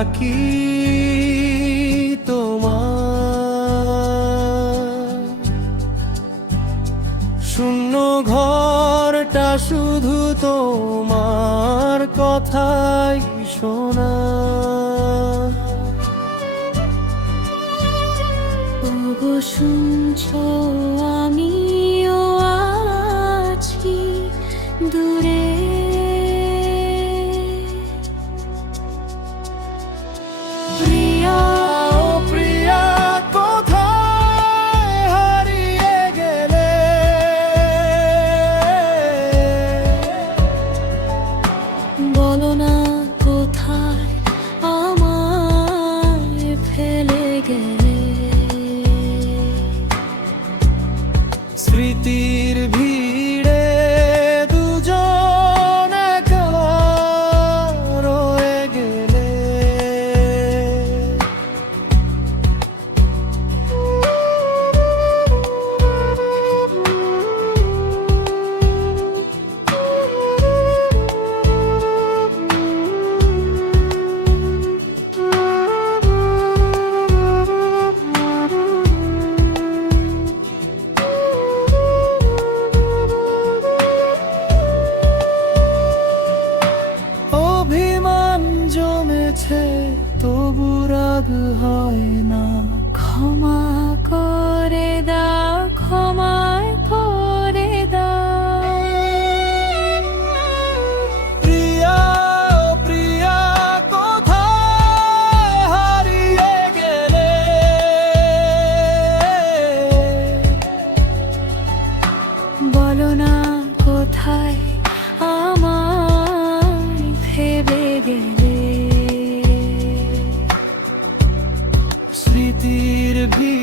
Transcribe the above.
ডাকি তোমার। শূন্য ঘরটা শুধু তোমার কথাই শোনা। ওগো শুনছো, আমিও আছি দূরে। প্রিয়া ও প্রিয়া, কোথায় হারিয়ে গেলে? বলো না কোথায় আমায় ফেলে গেলে। স্মৃতির ভিড়ে দুজন একা রয়ে গেলে। অভিমান জমেছে তবু রাগ হয় না। ক্ষমা করে দাও, ক্ষমায় করে দাও। প্রিয়া ও প্রিয়া, কোথায় হারিয়ে গেলে? বলো না কোথায় আমায় ভেবে গেলে। স্মৃতির ভিড়